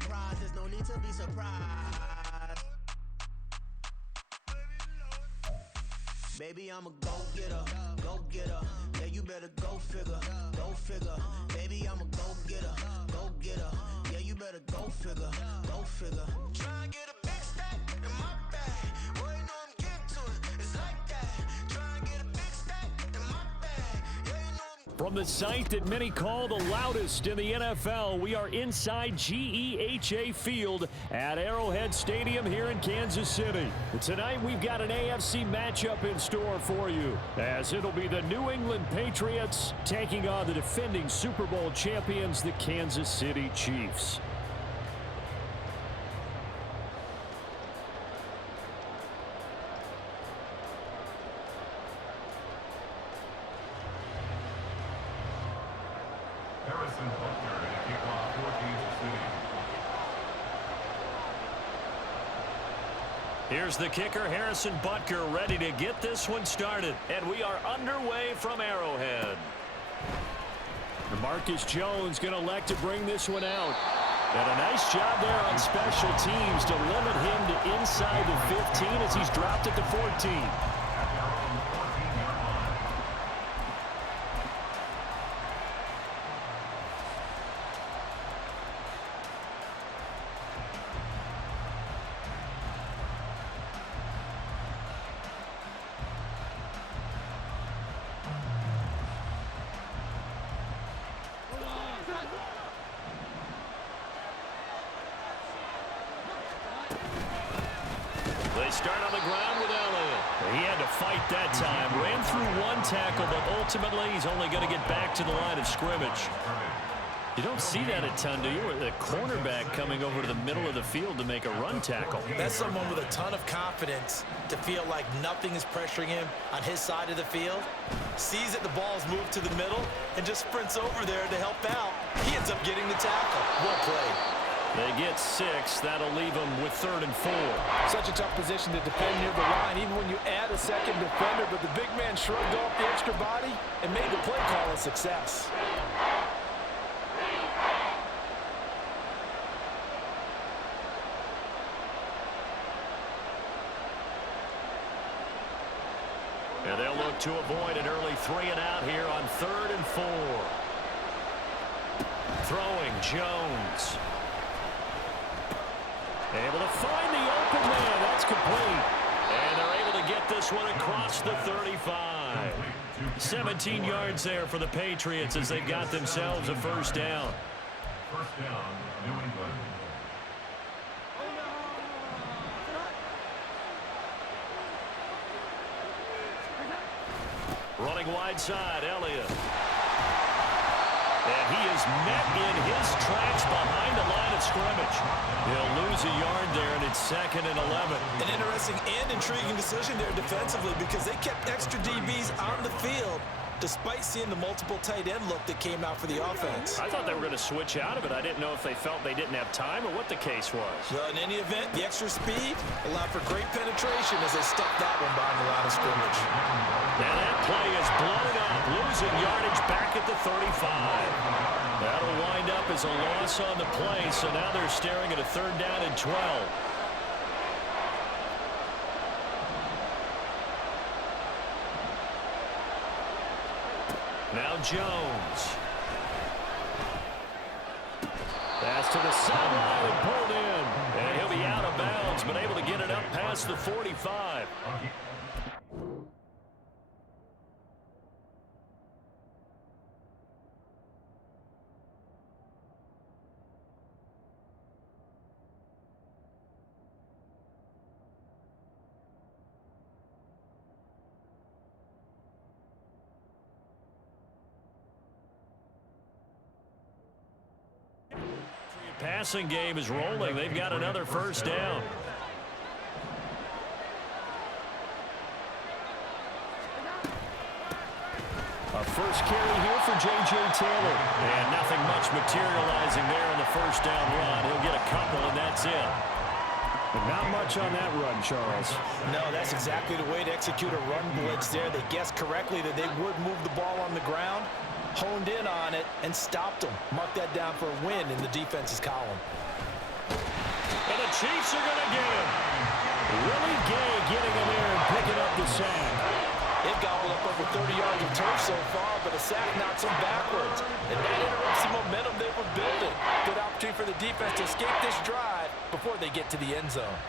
prize, there's no need to be surprised. Baby, I'm a go-getter, go-getter. Yeah, you better go figure, go figure. Baby, I'm a go-getter, go-getter. Yeah, you better go figure, go figure. Try and get a big stack in my bag. Boy, you know I'm getting to it, it's like that. Try and get a big stack in my bag. Yeah, you know I'm... From the site that many call the loudest in the NFL, we are inside GEHA Field at Arrowhead Stadium here in Kansas City. Tonight we've got an AFC matchup in store for you, as it'll be the New England Patriots taking on the defending Super Bowl champions, the Kansas City Chiefs. Here's the kicker, Harrison Butker, ready to get this one started. And we are underway from Arrowhead. Marcus Jones going to elect to bring this one out. And a nice job there on special teams to limit him to inside the 15 as he's dropped at the 14. They start on the ground with Elliott. He had to fight that time. Ran through one tackle, but ultimately he's only going to get back to the line of scrimmage. You don't see that a ton, do you? The cornerback coming over to the middle of the field to make a run tackle. That's someone with a ton of confidence to feel like nothing is pressuring him on his side of the field. Sees that the ball is moved to the middle and just sprints over there to help out. He ends up getting the tackle. Well played. They get 6. That'll leave them with 3rd and 4. Such a tough position to defend near the line, even when you add a second defender. But the big man shrugged off the extra body and made the play call a success. And they'll look to avoid an early 3-and-out here on 3rd and 4. Throwing Jones. Able to find the open man. That's complete. And they're able to get this one across the 35. 17 yards there for the Patriots as they've got themselves a first down. First down, New England. Running wide side, Elliott. And he is met in his tracks behind the line of scrimmage. He'll lose a yard there, and it's 2nd and 11. An interesting and intriguing decision there defensively because they kept extra DBs on the field despite seeing the multiple tight end look that came out for the offense. I thought they were going to switch out of it. I didn't know if they felt they didn't have time or what the case was. Well, in any event, the extra speed allowed for great penetration as they stuffed that one behind the line of scrimmage. And that play is blown up, losing yardage back at the 35. That'll wind up as a loss on the play, so now they're staring at a 3rd down and 12. Now Jones. Pass to the sideline and pulled in. And he'll be out of bounds, but able to get it up past the 45. Passing game is rolling. They've got another first down. A first carry here for J.J. Taylor. And nothing much materializing there on the first down run. He'll get a couple, and that's it. But not much on that run, Charles. No, that's exactly the way to execute a run blitz there. They guessed correctly that they would move the ball on the ground, honed in on it, and stopped them. Mark that down for a win in the defense's column. Chiefs are going to get him. Willie Gay getting him there and picking up the sack. They've gobbled up over 30 yards of turf so far, but a sack knocks them backwards. And that interrupts the momentum they were building. Good opportunity for the defense to escape this drive before they get to the end zone.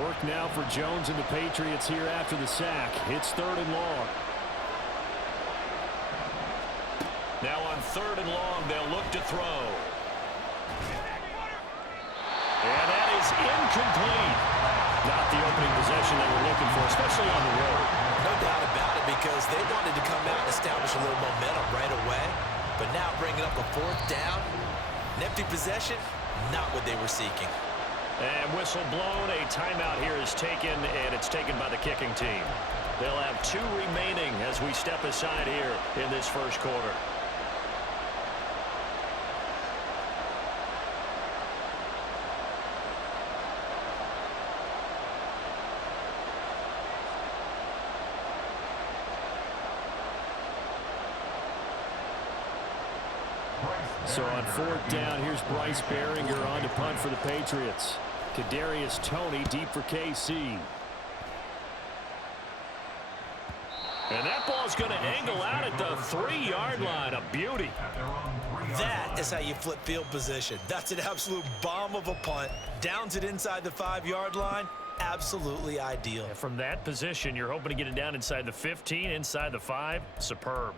Work now for Jones and the Patriots here after the sack. It's 3rd and long. Now on 3rd and long, they'll look to throw. And that is incomplete. Not the opening possession they were looking for, especially on the road. No doubt about it, because they wanted to come out and establish a little momentum right away. But now bringing up a 4th down, an empty possession, not what they were seeking. And whistle blown. A timeout here is taken, and it's taken by the kicking team. They'll have 2 remaining as we step aside here in this first quarter. So on 4th down, here's Bryce Behringer on to punt for the Patriots. Kadarius Toney deep for KC. And that ball's going to angle out at the 3-yard line. A beauty. That is how you flip field position. That's an absolute bomb of a punt. Downs it inside the 5-yard line. Absolutely ideal. And from that position, you're hoping to get it down inside the 15, inside the 5. Superb.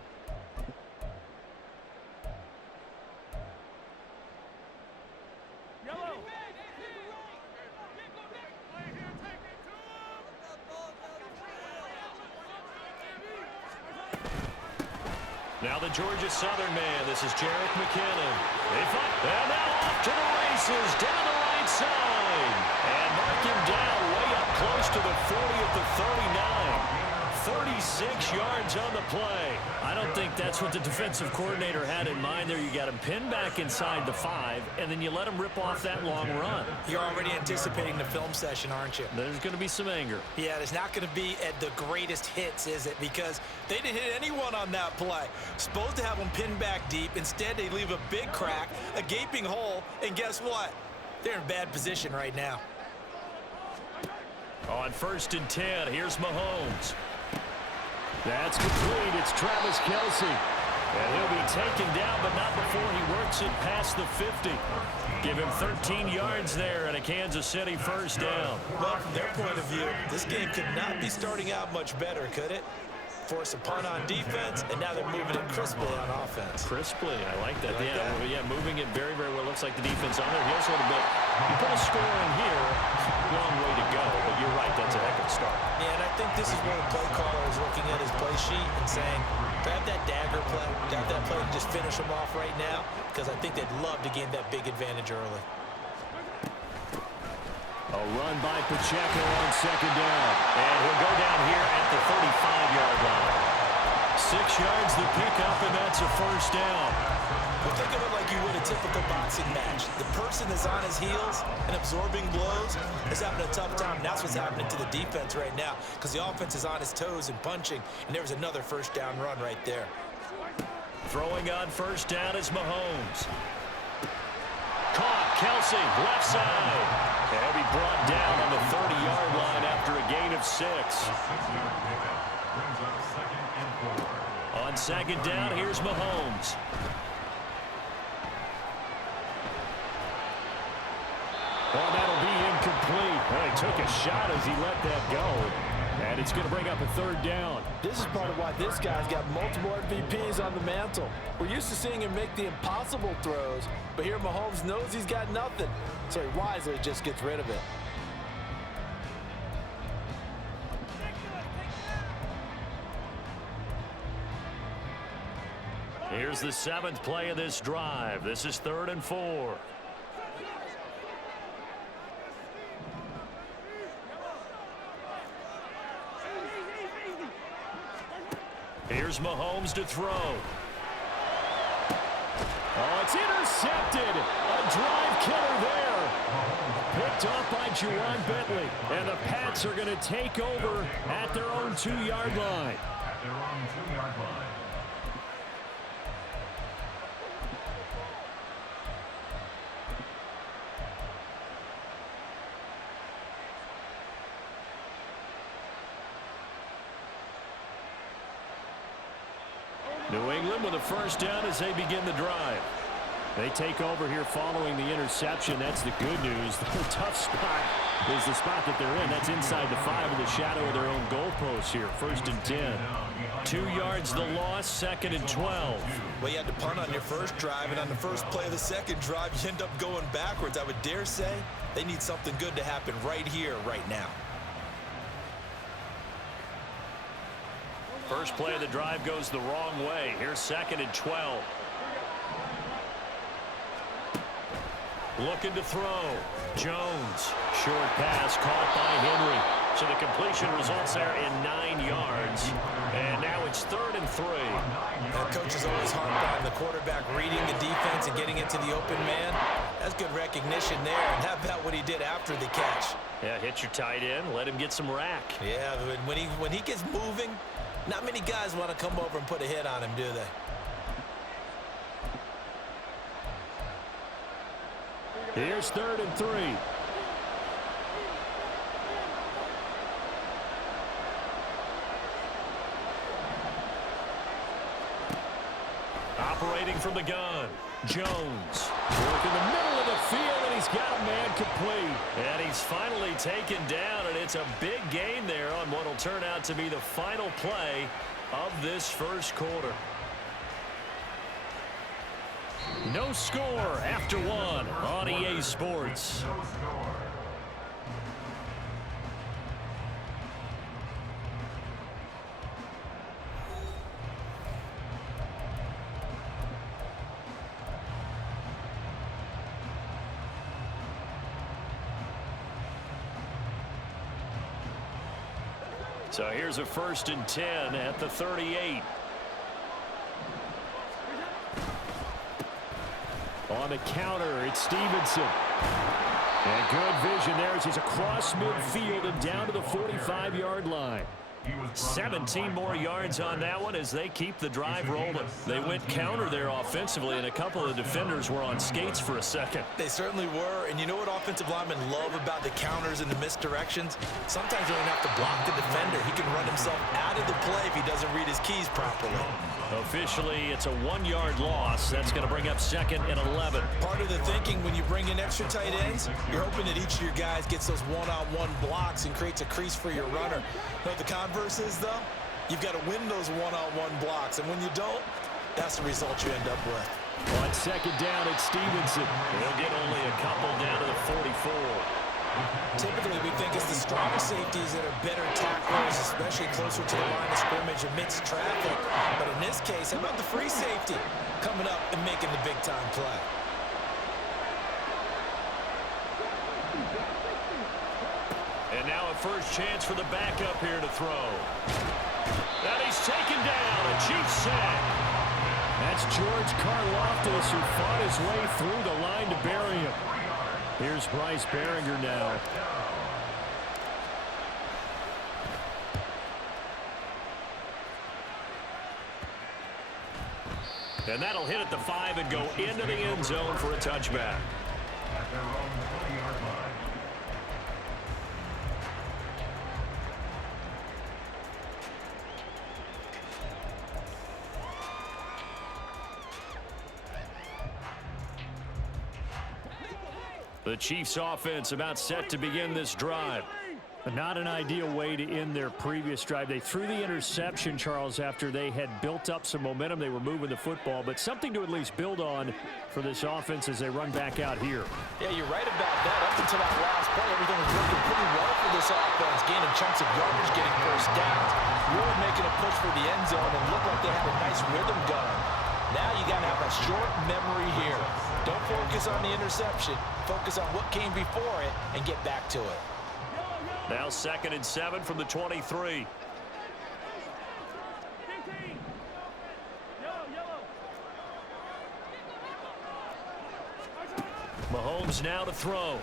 Now the Georgia Southern man. This is Jerick McKinnon. They fight. And now off to the races down the right side. And mark him down way up close to the 40 at the 39. 36 yards on the play. I don't think that's what the defensive coordinator had in mind there. You got him pinned back inside the 5, and then you let him rip off that long run. You're already anticipating the film session, aren't you? There's going to be some anger. Yeah, it's not going to be at the greatest hits, is it? Because they didn't hit anyone on that play. Supposed to have them pinned back deep. Instead, they leave a big crack, a gaping hole, and guess what? They're in bad position right now. On 1st and 10, here's Mahomes. That's complete. It's Travis Kelce. And he'll be taken down, but not before he works it past the 50. Give him 13 yards there and a Kansas City 1st down. Well, from their point of view, this game could not be starting out much better, could it? Force a punt on defense, and now they're moving it crisply on offense. Crisply, I like that. Like that? Yeah, moving it very, very well. Looks like the defense on their heels a little bit. You put a score in here, long way to go, but you're right, that's a heck of a start. Yeah, and I think this is where the play caller is looking at his play sheet and saying, grab that dagger play, grab that play and just finish them off right now, because I think they'd love to gain that big advantage early. A run by Pacheco on 2nd down. And he'll go down here at the 35-yard line. 6 yards the pickup, and that's a 1st down. Well, think of it like you would a typical boxing match. The person is on his heels and absorbing blows is having a tough time. And that's what's happening to the defense right now, because the offense is on his toes and punching, and there's another 1st down run right there. Throwing on 1st down is Mahomes. Caught, Kelce, left side. And he'll be brought down on the 30-yard line after a gain of 6. On 2nd down, here's Mahomes. Well, that'll be incomplete. Well, he took a shot as he let that go. And it's going to bring up a 3rd down. This is part of why this guy's got multiple MVPs on the mantle. We're used to seeing him make the impossible throws, but here Mahomes knows he's got nothing, so he wisely just gets rid of it. Here's the 7th play of this drive. This is 3rd and 4. Here's Mahomes to throw. Oh, it's intercepted. A drive killer there. Picked off by Juwan Bentley. And the Pats are going to take over at their own 2-yard line. At their own 2-yard line. New England with a first down as they begin the drive. They take over here following the interception. That's the good news. The tough spot is the spot that they're in. That's inside the 5 in the shadow of their own goalpost here. 1st and 10. 2 yards the loss, 2nd and 12. Well, you had to punt on your first drive, and on the first play of the second drive, you end up going backwards. I would dare say they need something good to happen right here, right now. First play of the drive goes the wrong way. Here's 2nd and 12. Looking to throw. Jones. Short pass caught by Henry. So the completion results there in 9 yards. And now it's 3rd and 3. And coach is always harped on the quarterback reading the defense and getting into the open man. That's good recognition there. And how about what he did after the catch? Yeah, hit your tight end. Let him get some rack. Yeah, when he gets moving, not many guys want to come over and put a hit on him, do they? Here's 3rd and 3. Operating from the gun. Jones. Work in the middle of the field, and he's got a man complete. And he's finally taken down, and it's a big gain there on what will turn out to be the final play of this first quarter. No score after 1 on EA Sports. So here's a 1st and 10 at the 38. On the counter, it's Stevenson. And good vision there as he's across midfield and down to the 45-yard line. 17 more yards on that one as they keep the drive rolling. They went counter there offensively, and a couple of defenders were on skates for a second. They certainly were, and you know what offensive linemen love about the counters and the misdirections? Sometimes you don't have to block the defender. He can run himself out of the play if he doesn't read his keys properly. Officially, it's a 1-yard loss. That's going to bring up 2nd and 11. Part of the thinking when you bring in extra tight ends, you're hoping that each of your guys gets those one-on-one blocks and creates a crease for your runner. You know what the converse is, though? You've got to win those one-on-one blocks, and when you don't, that's the result you end up with. On 2nd down, it's Stevenson. He'll get only a couple down to the 44. Typically, we think it's the strong safeties that are better tacklers, especially closer to the line of scrimmage amidst traffic. But in this case, how about the free safety coming up and making the big-time play? And now a first chance for the backup here to throw. And he's taken down, a Chiefs sack. That's George Karlaftis who fought his way through the line to bury him. Here's Bryce Behringer now. And that'll hit at the 5 and go into the end zone for a touchback. The Chiefs offense about set to begin this drive. Not an ideal way to end their previous drive. They threw the interception, Charles, after they had built up some momentum. They were moving the football, but something to at least build on for this offense as they run back out here. Yeah, you're right about that. Up until that last play, everything was working pretty well for this offense, gaining chunks of yardage, getting first downs, really making a push for the end zone, and looked like they had a nice rhythm going. Now you got to have a short memory here. Don't focus on the interception. Focus on what came before it and get back to it. Now 2nd and 7 from the 23. Mahomes now to throw.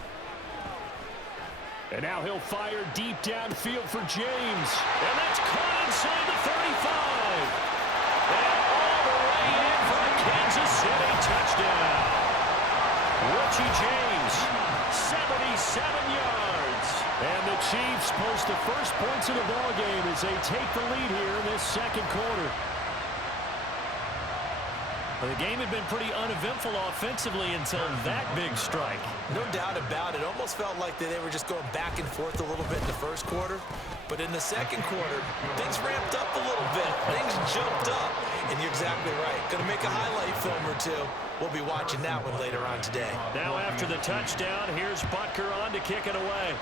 And now he'll fire deep downfield for James. And that's caught inside the 35. And all the way in for a Kansas City touchdown. Richie James, 77 yards. And the Chiefs post the first points of the ballgame as they take the lead here in this second quarter. Well, the game had been pretty uneventful offensively until that big strike. No doubt about it. Almost felt like they were just going back and forth a little bit in the first quarter. But in the second quarter, things ramped up a little bit. Things jumped up. And you're exactly right. Going to make a highlight film or two. We'll be watching that one later on today. Now after the touchdown, here's Butker on to kick it away.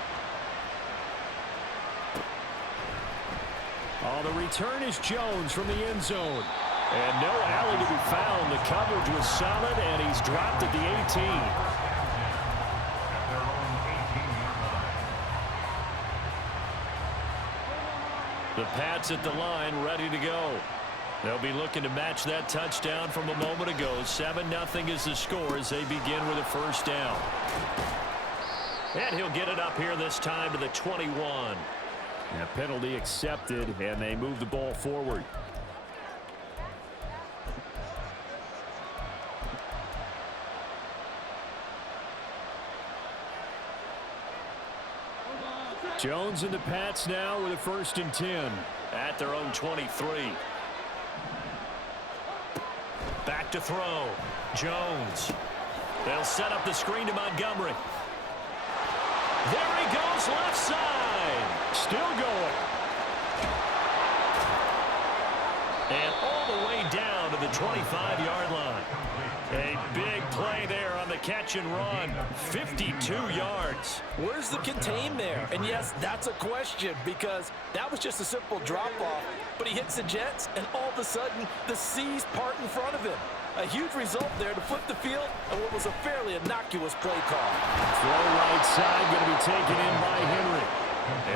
Oh, the return is Jones from the end zone. And no alley to be found. The coverage was solid, and he's dropped at the 18. The Pats at the line, ready to go. They'll be looking to match that touchdown from a moment ago. 7-0 is the score as they begin with a first down. And he'll get it up here this time to the 21. A penalty accepted, and they move the ball forward. Jones and the Pats now with a 1st and 10 at their own 23. Back to throw. Jones. They'll set up the screen to Montgomery. There he goes, left side. Still going. And all the way down to the 25-yard line. A big play there on the catch and run. 52 yards. Where's the contain there? And yes, that's a question because that was just a simple drop-off. But he hits the Jets, and all of a sudden, the seas part in front of him. A huge result there to flip the field and what was a fairly innocuous play call. Throw right side going to be taken in by Henry.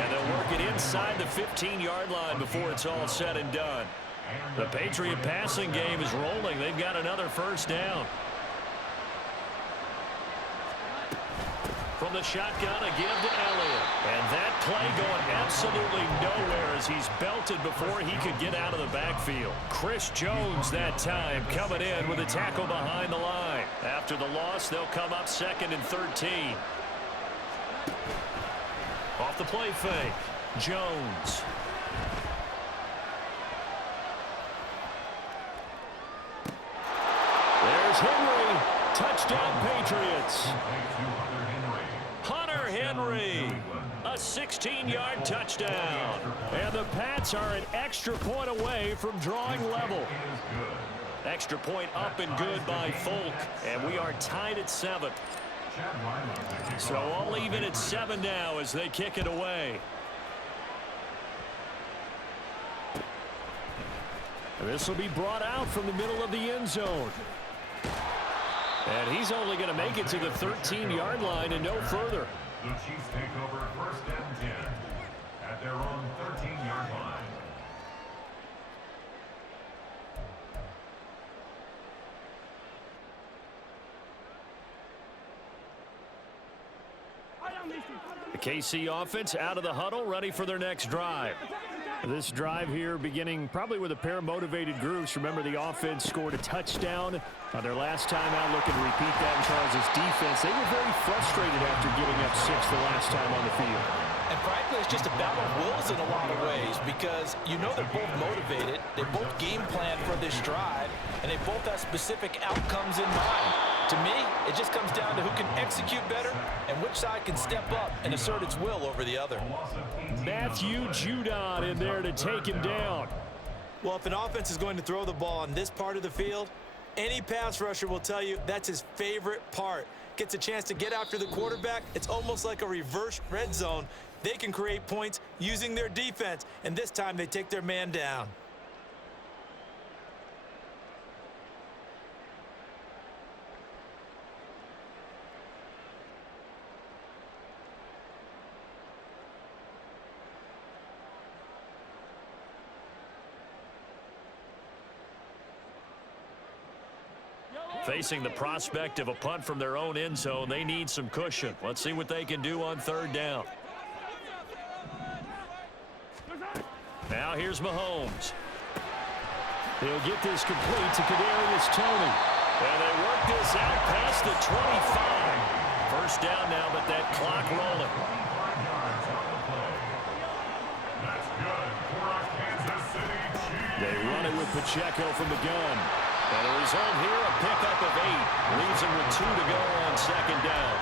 And they'll work it inside the 15-yard line before it's all said and done. The Patriot passing game is rolling. They've got another first down. From the shotgun, a give to Elliott. And that play going absolutely nowhere as he's belted before he could get out of the backfield. Chris Jones that time coming in with a tackle behind the line. After the loss, they'll come up 2nd and 13. Off the play fake, Jones. There's Henry. Touchdown, Patriots. Hunter Henry. A 16-yard touchdown. And the Pats are an extra point away from drawing level. Extra point up and good by Folk. And we are tied at 7. So all even at 7 now as they kick it away. This will be brought out from the middle of the end zone. And he's only going to make it to the 13-yard line and no further. The Chiefs take over 1st and 10 at their own 13-yard line. The KC offense out of the huddle, ready for their next drive. This drive here beginning probably with a pair of motivated groups. Remember, the offense scored a touchdown on their last time out, looking to repeat that in Charles' defense. They were very frustrated after giving up 6 the last time on the field. And frankly, it's just a battle of wills in a lot of ways because you know they're both motivated, they both game plan for this drive, and they both have specific outcomes in mind. To me, it just comes down to who can execute better and which side can step up and assert its will over the other. Matthew Judon in there to take him down. Well, if an offense is going to throw the ball on this part of the field, any pass rusher will tell you that's his favorite part. Gets a chance to get after the quarterback. It's almost like a reverse red zone. They can create points using their defense, and this time they take their man down. Facing the prospect of a punt from their own end zone, they need some cushion. Let's see what they can do on 3rd down. Now here's Mahomes. He'll get this complete to Kadarius Toney. And they work this out past the 25. First down now, but that clock rolling. That's good for our Kansas City Chiefs. They run it with Pacheco from the gun. And the result here, a pickup of 8. Leaves him with 2 to go on second down.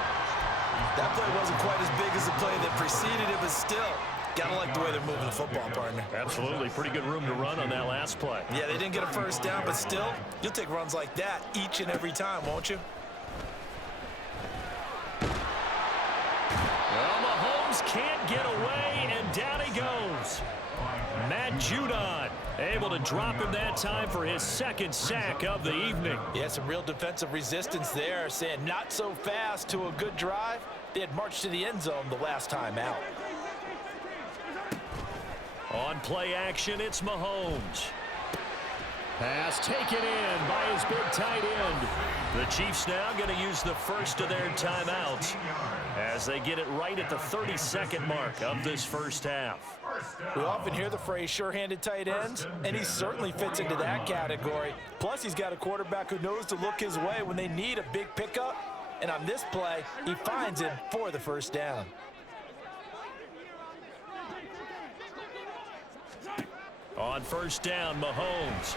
That play wasn't quite as big as the play that preceded it, but still, gotta like the way they're moving the football, partner. Absolutely. Pretty good room to run on that last play. Yeah, they didn't get a first down, but still, you'll take runs like that each and every time, won't you? Well, Mahomes can't get away, and down he goes. Matt Judon able to drop him that time for his second sack of the evening. Yeah, some real defensive resistance there, saying not so fast to a good drive. They had marched to the end zone the last time out. On play action, it's Mahomes. Pass taken in by his big tight end. The Chiefs now going to use the first of their timeouts as they get it right at the 32nd mark of this first half. We often hear the phrase sure-handed tight ends, and he certainly fits into that category. Plus, he's got a quarterback who knows to look his way when they need a big pickup. And on this play, he finds him for the first down. On first down, Mahomes.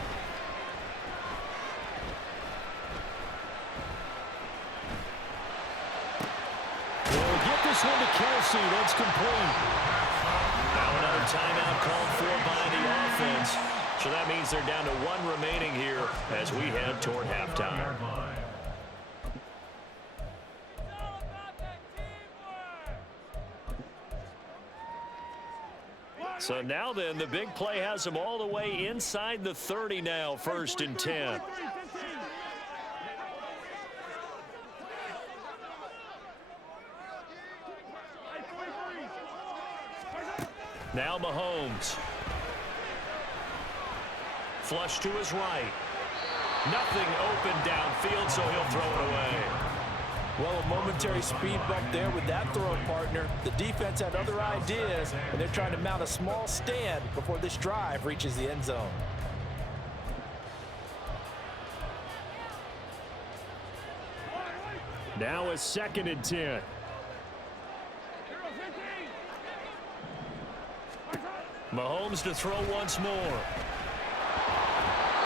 We'll get this one to Kelsey. That's complete. Now another timeout called for by the offense. So that means they're down to 1 remaining here as we head toward halftime. So now then, the big play has them all the way inside the 30 now, 1st and 10. Now Mahomes. Flush to his right. Nothing open downfield, so he'll throw it away. Well, a momentary speed bump there with that throw, partner. The defense had other ideas, and they're trying to mount a small stand before this drive reaches the end zone. Now a 2nd and 10. Mahomes to throw once more.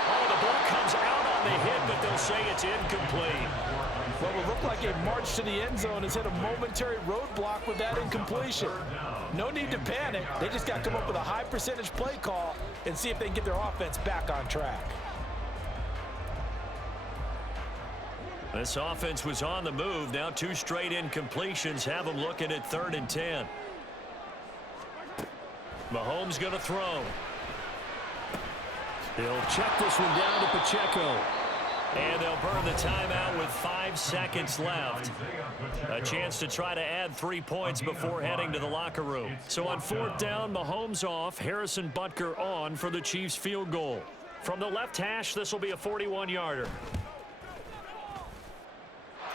Oh, the ball comes out on the hit, but they'll say it's incomplete. Well, it looked like a march to the end zone has hit a momentary roadblock with that incompletion. No need to panic. They just got to come up with a high percentage play call and see if they can get their offense back on track. This offense was on the move. Now 2 straight incompletions have them looking at 3rd and 10. Mahomes going to throw. He'll check this one down to Pacheco. And they'll burn the timeout with 5 seconds left. A chance to try to add 3 points before heading to the locker room. So on 4th down, Mahomes off, Harrison Butker on for the Chiefs field goal. From the left hash, this will be a 41-yarder.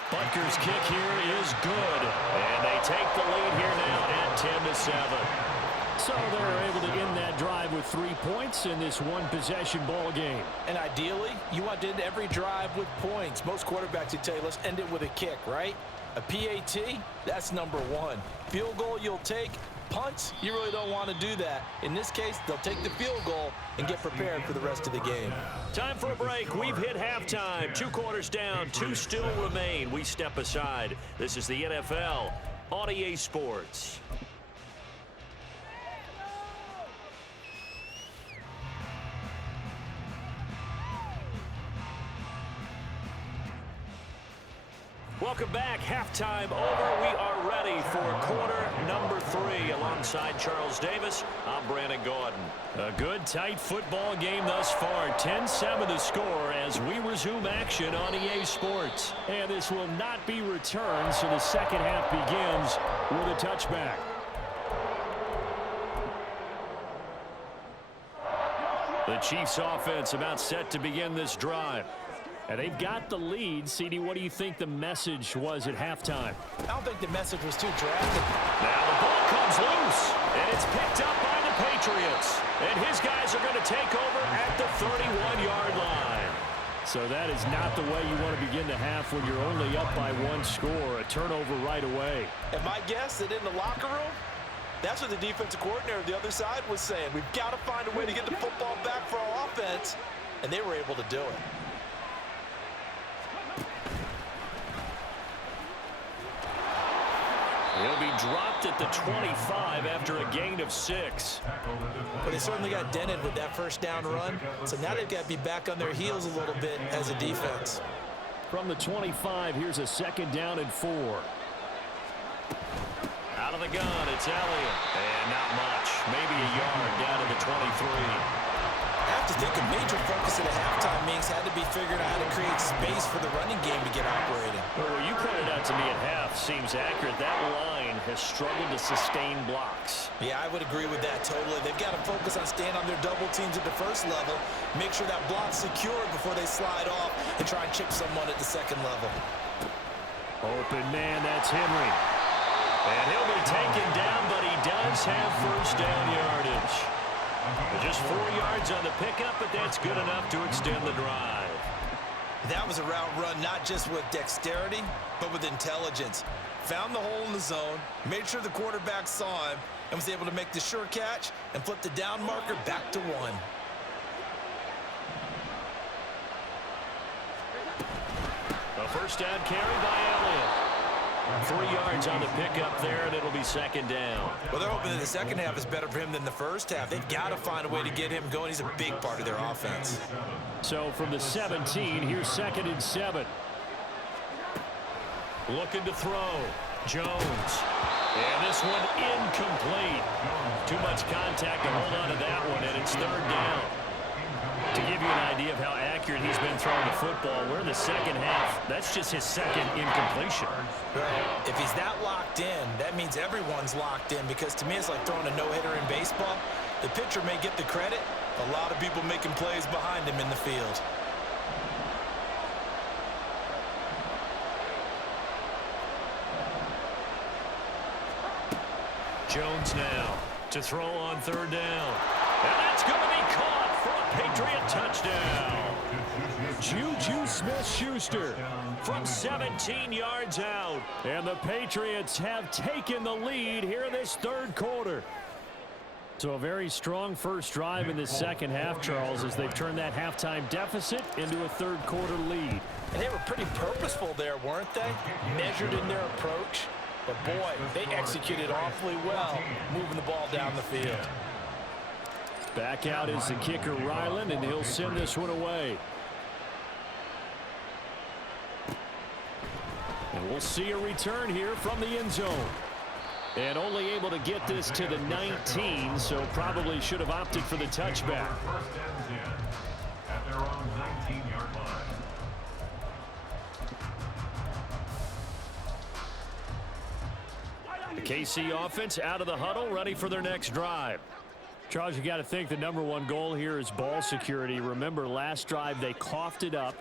Butker's kick here is good. And they take the lead here now at 10-7. So they're able to end that drive with 3 points in this one-possession ball game. And ideally, you want to end every drive with points. Most quarterbacks would tell you, let's end it with a kick, right? A PAT, that's number 1. Field goal you'll take. Punts, you really don't want to do that. In this case, they'll take the field goal and get prepared for the rest of the game. Time for a break. We've hit halftime. 2 quarters down, 2 still remain. We step aside. This is the NFL on EA Sports. Welcome back. Halftime over. We are ready for quarter number 3. Alongside Charles Davis, I'm Brandon Gordon. A good, tight football game thus far. 10-7 the score as we resume action on EA Sports. And this will not be returned, so the second half begins with a touchback. The Chiefs offense about set to begin this drive. And they've got the lead. CD, what do you think the message was at halftime? I don't think the message was too drastic. Now the ball comes loose, and it's picked up by the Patriots. And his guys are going to take over at the 31-yard line. So that is not the way you want to begin the half when you're only up by 1 score. A turnover right away. And my guess that in the locker room, that's what the defensive coordinator of the other side was saying. We've got to find a way to get the football back for our offense, and they were able to do it. dropped at the 25 after a gain of 6. But they certainly got dented with that first down run, so now they've got to be back on their heels a little bit as a defense. From the 25, here's a 2nd down and 4. Out of the gun, it's Elliott. And not much. Maybe a yard down to the 23. I have to think a major focus at the halftime meetings had to be figuring out how to create space for the running game to get operating. Well, what you pointed out to me at half seems accurate. That line has struggled to sustain blocks. Yeah, I would agree with that totally. They've got to focus on staying on their double teams at the first level, make sure that block's secured before they slide off and try and chip someone at the second level. Open man, that's Henry. And he'll be taken down, but he does have first down yardage. Just 4 yards on the pickup, but that's good enough to extend the drive. That was a route run not just with dexterity, but with intelligence. Found the hole in the zone, made sure the quarterback saw him, and was able to make the sure catch and flip the down marker back to 1. A first down carry by Elliott. 3 yards on the pickup there, and it'll be 2nd down. Well, they're hoping that the second half is better for him than the first half. They've got to find a way to get him going. He's a big part of their offense. So from the 17, here's 2nd and 7. Looking to throw. Jones. And this one incomplete. Too much contact to hold on to that one, and it's 3rd down. To give you an idea of how accurate he's been throwing the football, we're in the second half. That's just his 2nd incompletion. Well, if he's that locked in, that means everyone's locked in, because to me it's like throwing a no-hitter in baseball. The pitcher may get the credit, a lot of people making plays behind him in the field. Jones now to throw on 3rd down. And that's going to be caught for a Patriot touchdown. Juju Smith-Schuster from 17 yards out. And the Patriots have taken the lead here in this 3rd quarter. So a very strong first drive in the second half, Charles, as they've turned that halftime deficit into a 3rd quarter lead. And they were pretty purposeful there, weren't they? Measured in their approach. But boy, they executed awfully well, moving the ball down the field. Back out is the kicker, Ryland, and he'll send this one away. And we'll see a return here from the end zone. And only able to get this to the 19, so probably should have opted for the touchback. First and 10 at their own 19-yard line. The KC offense out of the huddle, ready for their next drive. Charles, you got to think the #1 goal here is ball security. Remember, last drive they coughed it up,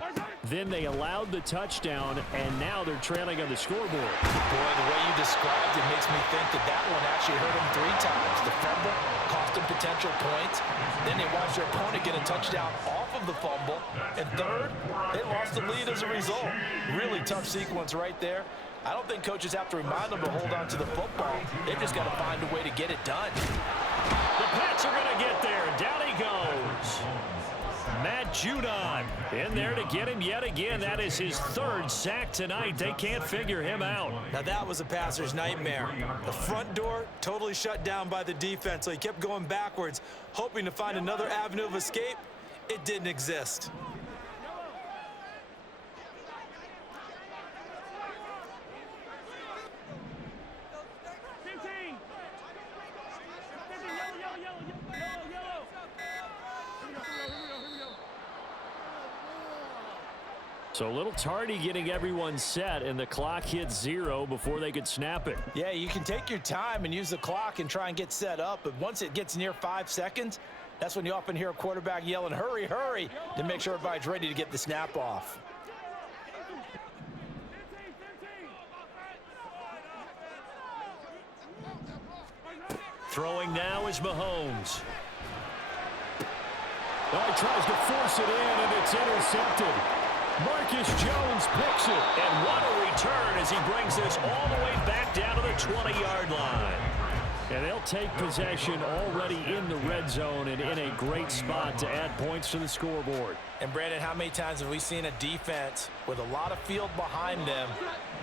then they allowed the touchdown, and now they're trailing on the scoreboard. Boy, the way you described it makes me think that that one actually hurt them 3 times. The fumble cost them potential points. Then they watched their opponent get a touchdown off of the fumble. And third, they lost the lead as a result. Really tough sequence right there. I don't think coaches have to remind them to hold on to the football. They've just got to find a way to get it done. The Pats are going to get there. Down he goes. Matt Judon in there to get him yet again. That is his 3rd sack tonight. They can't figure him out. Now that was a passer's nightmare. The front door totally shut down by the defense, so he kept going backwards, hoping to find another avenue of escape. It didn't exist. So a little tardy getting everyone set, and the clock hits 0 before they could snap it. Yeah, you can take your time and use the clock and try and get set up, but once it gets near 5 seconds, that's when you often hear a quarterback yelling, hurry, hurry, to make sure everybody's ready to get the snap off. Throwing now is Mahomes. Oh, he tries to force it in, and it's intercepted. Marcus Jones picks it, and what a return as he brings this all the way back down to the 20-yard line. And they'll take possession already in the red zone and in a great spot to add points to the scoreboard. And Brandon, how many times have we seen a defense with a lot of field behind them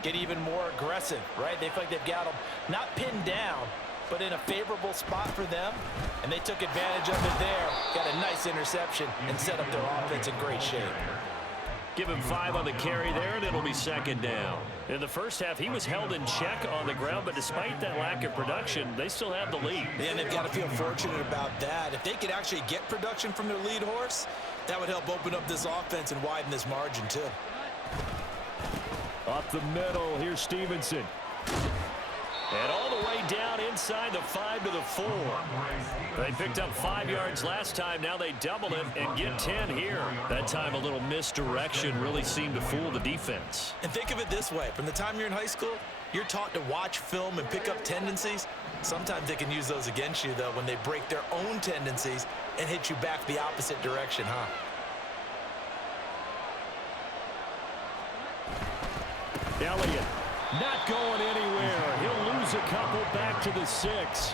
get even more aggressive, right? They feel like they've got them not pinned down, but in a favorable spot for them, and they took advantage of it there. Got a nice interception and set up their offense in great shape. Give him 5 on the carry there, and it'll be second down. In the first half, he was held in check on the ground, but despite that lack of production, they still have the lead. Yeah, and they've got to feel fortunate about that. If they could actually get production from their lead horse, that would help open up this offense and widen this margin, too. Up the middle, here's Stevenson. And all the way down inside the 5 to the 4. They picked up 5 yards last time. Now they double it and get 10 here. That time a little misdirection really seemed to fool the defense. And think of it this way. From the time you're in high school, you're taught to watch film and pick up tendencies. Sometimes they can use those against you, though, when they break their own tendencies and hit you back the opposite direction, huh? Elliott not going anywhere. He'll lose a couple back to the 6.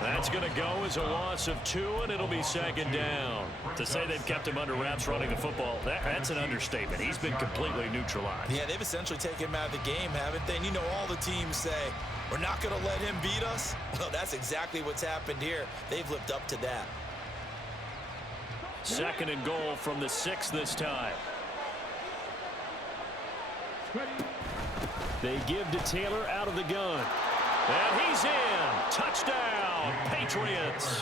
That's going to go as a loss of 2, and it'll be second down. To say they've kept him under wraps running the football, that's an understatement. He's been completely neutralized. Yeah, they've essentially taken him out of the game, haven't they? And you know all the teams say, we're not going to let him beat us. Well, that's exactly what's happened here. They've lived up to that. Second and goal from the 6 this time. They give to Taylor out of the gun. And he's in. Touchdown, Patriots.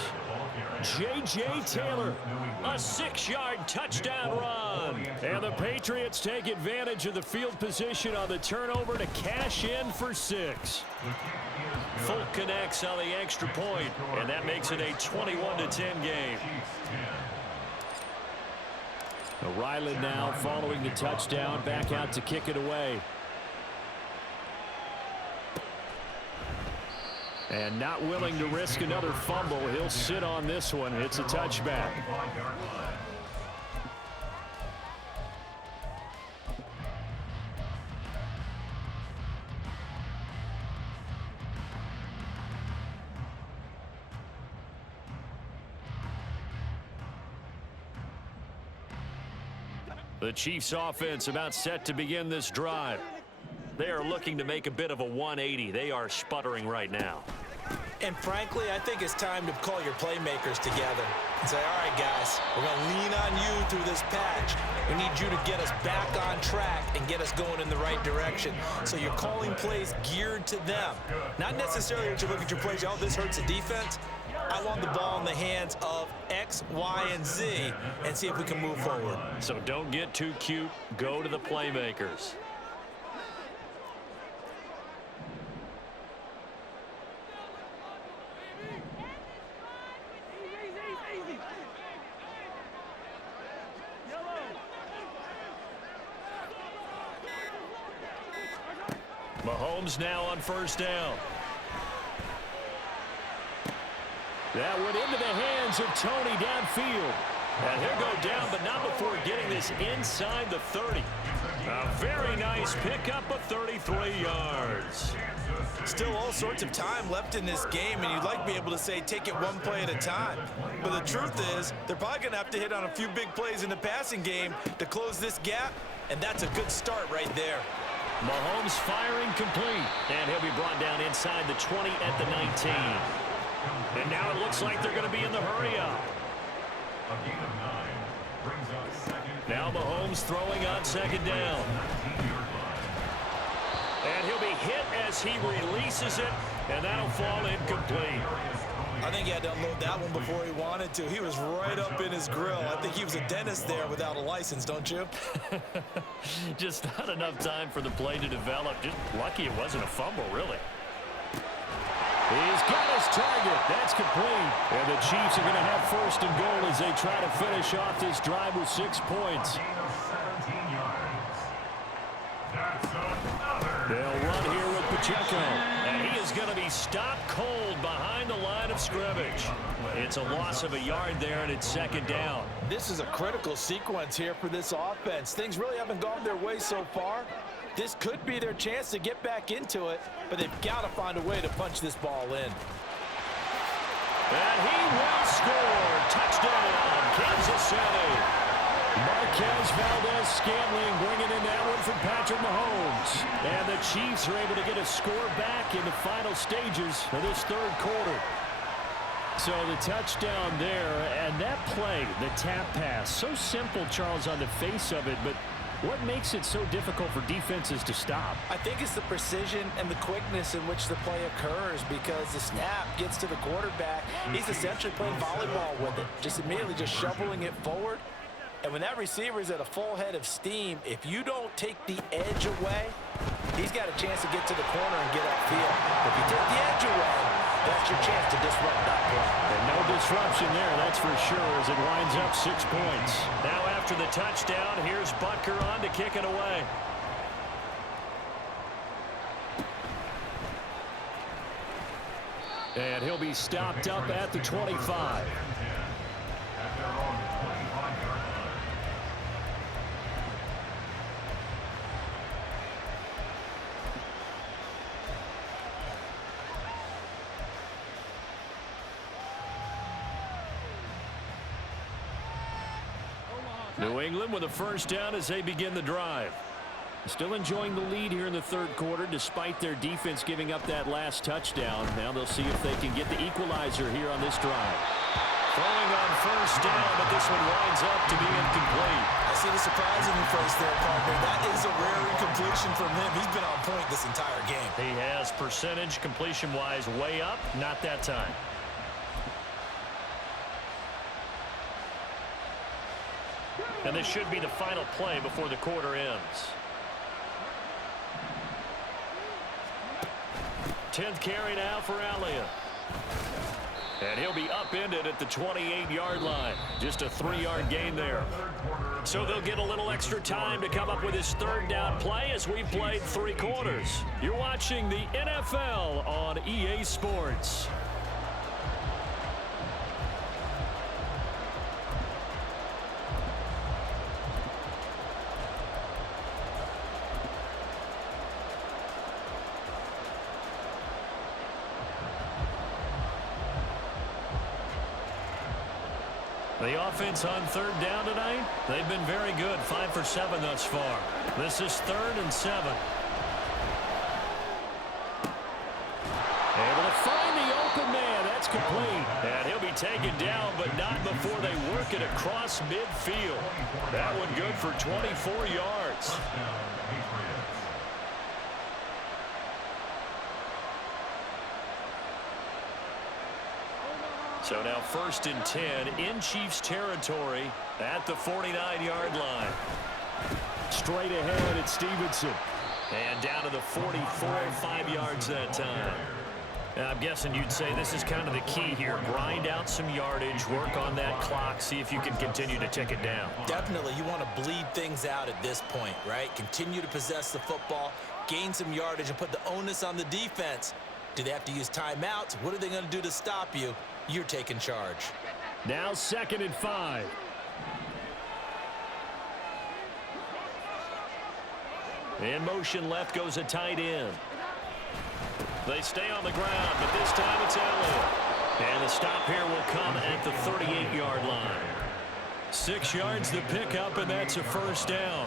J.J. Taylor, a 6-yard touchdown run. And the Patriots take advantage of the field position on the turnover to cash in for 6. Folk connects on the extra point, and that makes it a 21-10 game. Ryland now following the touchdown, back out to kick it away. And not willing to risk another fumble. He'll sit on this one. It's a touchback. The Chiefs offense about set to begin this drive. They are looking to make a bit of a 180. They are sputtering right now. And frankly, I think it's time to call your playmakers together and say, all right, guys, we're going to lean on you through this patch. We need you to get us back on track and get us going in the right direction. So you're calling plays geared to them. Not necessarily that you look at your plays, oh, this hurts the defense. I want the ball in the hands of X, Y, and Z and see if we can move forward. So don't get too cute. Go to the playmakers. Mahomes now on first down. That went into the hands of Tony downfield. And he'll go down, but not before getting this inside the 30. A very nice pickup of 33 yards. Still all sorts of time left in this game, and you'd like to be able to say take it one play at a time. But the truth is, they're probably going to have to hit on a few big plays in the passing game to close this gap, and that's a good start right there. Mahomes firing complete, and he'll be brought down inside the 20 at the 19. And now it looks like they're going to be in the hurry-up. Now Mahomes throwing on second down. And he'll be hit as he releases it, and that'll fall incomplete. I think he had to unload that one before he wanted to. He was right up in his grill. I think he was a dentist there without a license, don't you? Just not enough time for the play to develop. Just lucky it wasn't a fumble, really. He's got his target. That's complete. And the Chiefs are going to have first and goal as they try to finish off this drive with 6 points. They'll run here with Pacheco. And he is going to be stopped cold behind the line of scrimmage. It's a loss of a yard there, and it's second down. This is a critical sequence here for this offense. Things really haven't gone their way so far. This could be their chance to get back into it, but they've got to find a way to punch this ball in. And he will score. Touchdown, Kansas City. Marquez Valdez-Scantling bringing in that one from Patrick Mahomes. And the Chiefs are able to get a score back in the final stages of this third quarter. So the touchdown there, and that play, the tap pass, so simple, Charles, on the face of it, but what makes it so difficult for defenses to stop? I think it's the precision and the quickness in which the play occurs, because the snap gets to the quarterback. He's essentially playing volleyball with it, just immediately just shoveling it forward. And when that receiver is at a full head of steam, if you don't take the edge away, he's got a chance to get to the corner and get upfield. If you take the edge away, that's your chance to disrupt that play. And no disruption there, that's for sure, as it winds up 6 points. Now after the touchdown, here's Butker on to kick it away. And he'll be stopped up at the 25. New England with a first down as they begin the drive. Still enjoying the lead here in the third quarter despite their defense giving up that last touchdown. Now they'll see if they can get the equalizer here on this drive. Throwing on first down, but this one winds up to be incomplete. I see the surprising phrase there, partner. That is a rare incompletion from him. He's been on point this entire game. He has percentage completion-wise way up, not that time. And this should be the final play before the quarter ends. 10th carry now for Elliott. And he'll be upended at the 28-yard line. Just a 3-yard gain there. So they'll get a little extra time to come up with his third down play as we've played 3 quarters. You're watching the NFL on EA Sports. The offense on third down tonight, they've been very good, 5 for 7 thus far. This is 3rd and 7. Able to find the open man. That's complete. And he'll be taken down, but not before they work it across midfield. That one good for 24 yards. So now 1st and 10 in Chiefs territory at the 49-yard line. Straight ahead at Stevenson. And down to the 44, 5 yards that time. And I'm guessing you'd say this is kind of the key here. Grind out some yardage, work on that clock, see if you can continue to tick it down. Definitely, you want to bleed things out at this point, right? Continue to possess the football, gain some yardage, and put the onus on the defense. Do they have to use timeouts? What are they going to do to stop you? You're taking charge. Now 2nd and 5. In motion left goes a tight end. They stay on the ground, but this time it's Elliott. And the stop here will come at the 38-yard line. 6 yards the pickup, and that's a first down.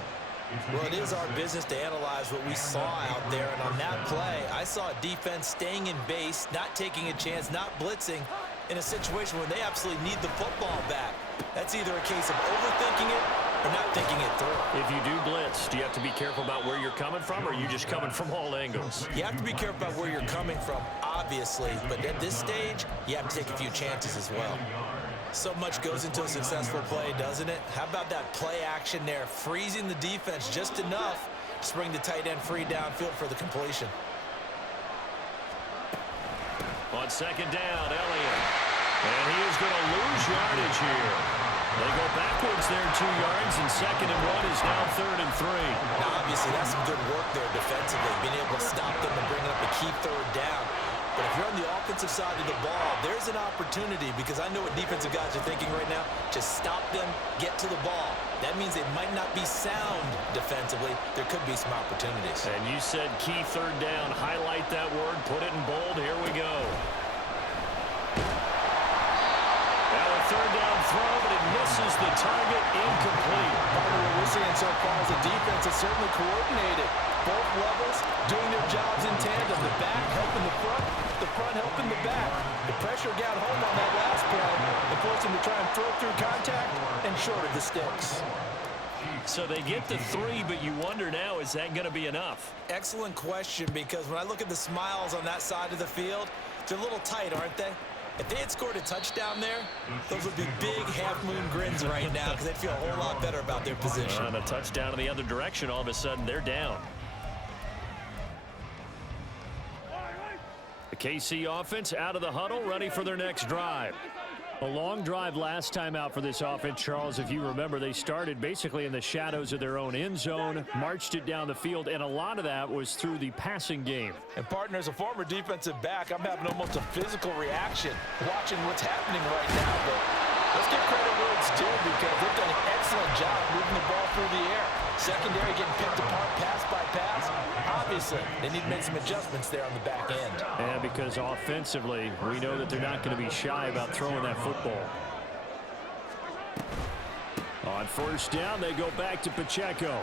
Well, it is our business to analyze what we saw out there, and on that play, I saw a defense staying in base, not taking a chance, not blitzing, in a situation where they absolutely need the football back. That's either a case of overthinking it or not thinking it through. If you do blitz, do you have to be careful about where you're coming from, or are you just coming from all angles? You have to be careful about where you're coming from, obviously, but at this stage, you have to take a few chances as well. So much goes into a successful play, doesn't it? How about that play action there, freezing the defense just enough to bring the tight end free downfield for the completion. On 2nd down, Elliott. And he is going to lose yardage here. They go backwards there 2 yards, and 2nd and 1 is now 3rd and 3. Now, obviously, that's some good work there defensively, being able to stop them and bring up a key 3rd down. But if you're on the offensive side of the ball, there's an opportunity, because I know what defensive guys are thinking right now. Just stop them, get to the ball. That means they might not be sound defensively. There could be some opportunities. And you said key 3rd down. Highlight that word. Put it in bold. Here we go. misses the target, incomplete. Part of what we're seeing so far is the defense is certainly coordinated. Both levels doing their jobs in tandem. The back helping the front helping the back. The pressure got home on that last play and forced him to try and throw through contact and short of the sticks. So they get the 3, but you wonder now, is that going to be enough? Excellent question, because when I look at the smiles on that side of the field, they're a little tight, aren't they? If they had scored a touchdown there, those would be big half-moon grins right now because they'd feel a whole lot better about their position. On a touchdown in the other direction, all of a sudden they're down. The KC offense out of the huddle, ready for their next drive. A long drive last time out for this offense, Charles. If you remember, they started basically in the shadows of their own end zone, marched it down the field, and a lot of that was through the passing game. And partner, as a former defensive back, I'm having almost a physical reaction watching what's happening right now. But let's give credit where it's due, because they've done an excellent job moving the ball through the air. Secondary getting picked apart pass by pass. Obviously, they need to make some adjustments there on the back end. And because offensively, we know that they're not going to be shy about throwing that football. On first down, they go back to Pacheco.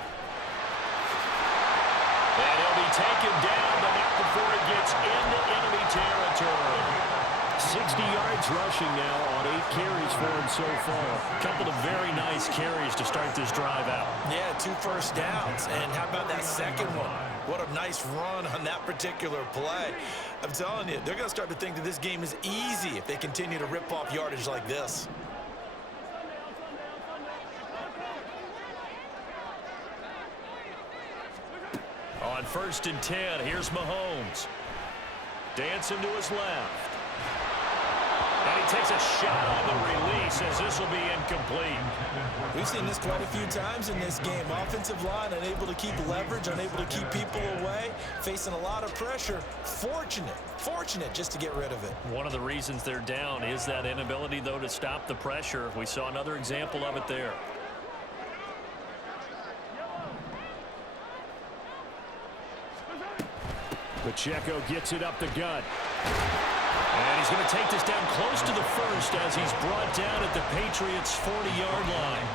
And he'll be taken down, but not before he gets into enemy territory. 60 yards rushing now on 8 carries for him so far. A couple of very nice carries to start this drive out. Yeah, 2 first downs. And how about that second one? What a nice run on that particular play. I'm telling you, they're going to start to think that this game is easy if they continue to rip off yardage like this. On first and 10, here's Mahomes. Dancing to his left. And he takes a shot on the release as this will be incomplete. We've seen this quite a few times in this game. Offensive line unable to keep leverage, unable to keep people away, facing a lot of pressure. Fortunate just to get rid of it. One of the reasons they're down is that inability, though, to stop the pressure. We saw another example of it there. Pacheco gets it up the gut. And he's going to take this down close to the first as he's brought down at the Patriots' 40-yard line.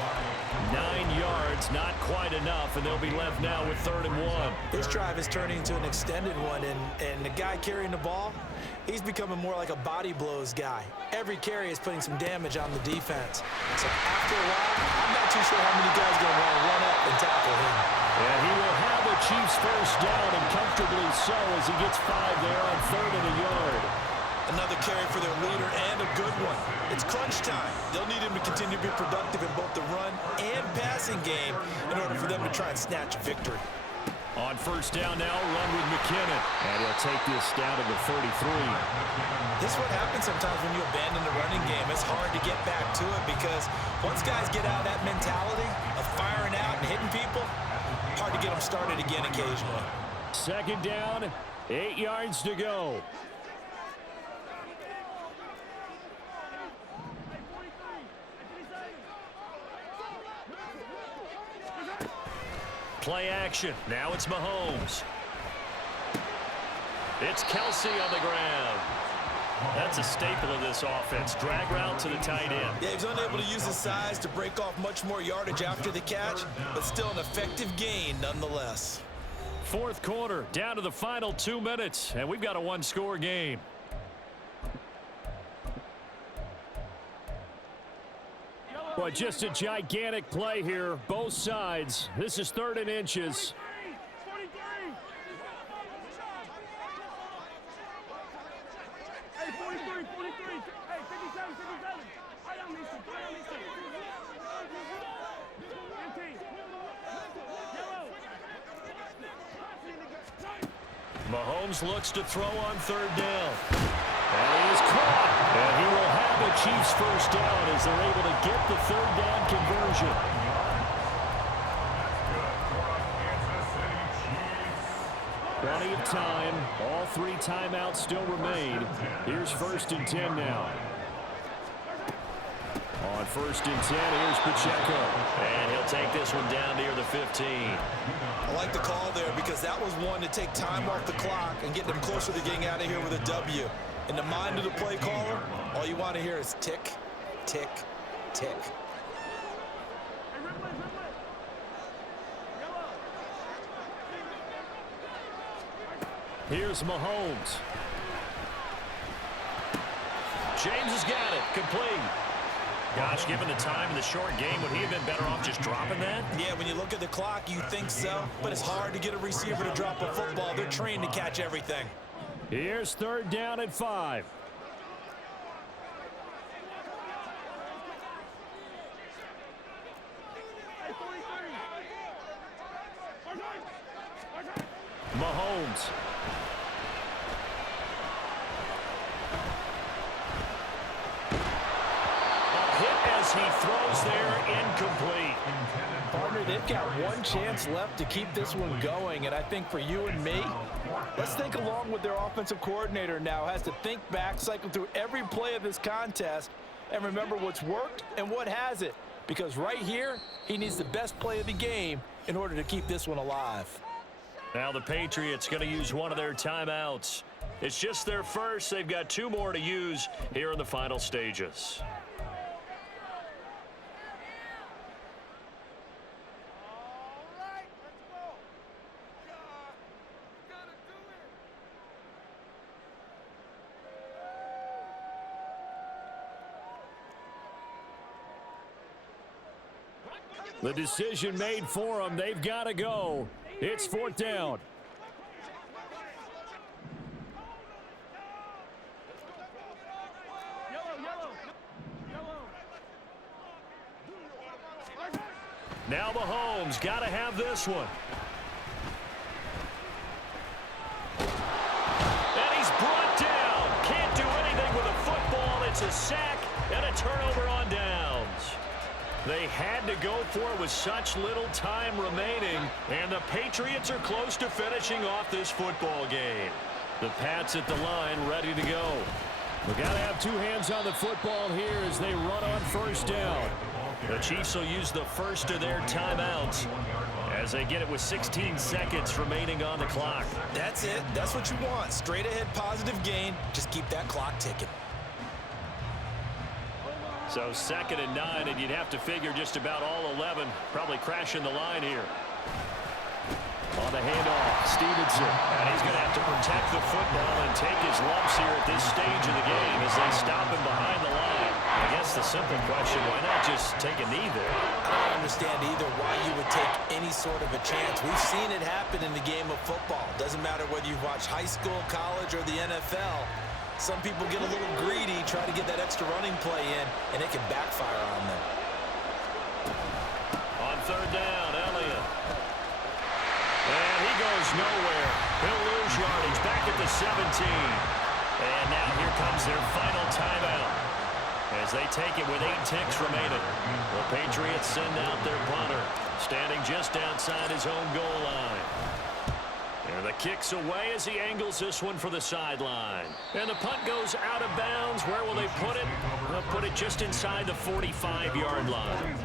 9 yards, not quite enough, and they'll be left now with 3rd and 1. This drive is turning into an extended one, and the guy carrying the ball, he's becoming more like a body blows guy. Every carry is putting some damage on the defense. So after a while, I'm not too sure how many guys are going to want to run up and tackle him. And he will have the Chiefs first down, and comfortably so, as he gets 5 there on 3rd and a yard. Another carry for their leader, and a good one. It's crunch time. They'll need him to continue to be productive in both the run and passing game in order for them to try and snatch a victory. On first down now, run with McKinnon. And he'll take this down to the 33. This is what happens sometimes when you abandon the running game. It's hard to get back to it because once guys get out of that mentality of firing out and hitting people, hard to get them started again occasionally. Second down, 8 yards to go. Play action. Now it's Mahomes. It's Kelsey on the ground. That's a staple of this offense. Drag route to the tight end. Yeah, he's unable to use his size to break off much more yardage after the catch, but still an effective gain nonetheless. 4th quarter, down to the final 2 minutes, and we've got a 1-score game. But just a gigantic play here, both sides. This is 3rd and inches. Mahomes looks to throw on 3rd down. And he is caught. And he will have the Chiefs first down as they're able to get the 3rd down conversion. Plenty of time. All 3 timeouts still remain. Here's 1st and 10 now. On 1st and 10, here's Pacheco. And he'll take this one down near the 15. I like the call there because that was one to take time off the clock and get them closer to getting out of here with a W. In the mind of the play caller, all you want to hear is tick, tick, tick. Here's Mahomes. James has got it. Complete. Gosh, given the time in the short game, would he have been better off just dropping that? Yeah, when you look at the clock, you think so. But it's hard to get a receiver to drop a football. They're trained to catch everything. Here's 3rd down and 5. Mahomes. A hit as he throws there, incomplete. Partner, they've got one chance left to keep this one going, and I think for you and me, let's think along with their offensive coordinator now. Has to think back, cycle through every play of this contest, and remember what's worked and what hasn't. Because right here, he needs the best play of the game in order to keep this one alive. Now the Patriots going to use one of their timeouts. It's just their first. They've got 2 more to use here in the final stages. The decision made for them. They've got to go. It's 4th down. Now Mahomes got to have this one. And he's brought down. Can't do anything with a football. It's a sack and a turnover on downs. They had to go for it with such little time remaining, and the Patriots are close to finishing off this football game. The Pats at the line ready to go. We've got to have 2 hands on the football here as they run on 1st down. The Chiefs will use the first of their timeouts as they get it with 16 seconds remaining on the clock. That's it. That's what you want. Straight ahead positive gain. Just keep that clock ticking. So 2nd and 9, and you'd have to figure just about all 11 probably crashing the line here. On the handoff, Stevenson. And he's going to have to protect the football and take his lumps here at this stage of the game as they stop him behind the line. I guess the simple question, why not just take a knee there? I don't understand either why you would take any sort of a chance. We've seen it happen in the game of football. Doesn't matter whether you've watched high school, college, or the NFL. Some people get a little greedy, try to get that extra running play in, and it can backfire on them. On 3rd down, Elliott. And he goes nowhere. He'll lose yardage back at the 17. And now here comes their final timeout as they take it with 8 ticks remaining. The Patriots send out their punter, standing just outside his own goal line. And the kick's away as he angles this one for the sideline. And the punt goes out of bounds. Where will they put it? They'll put it just inside the 45-yard line.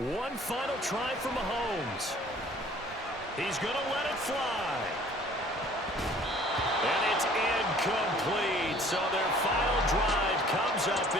One final try for Mahomes. He's going to let it fly. And it's incomplete. So their final drive comes up in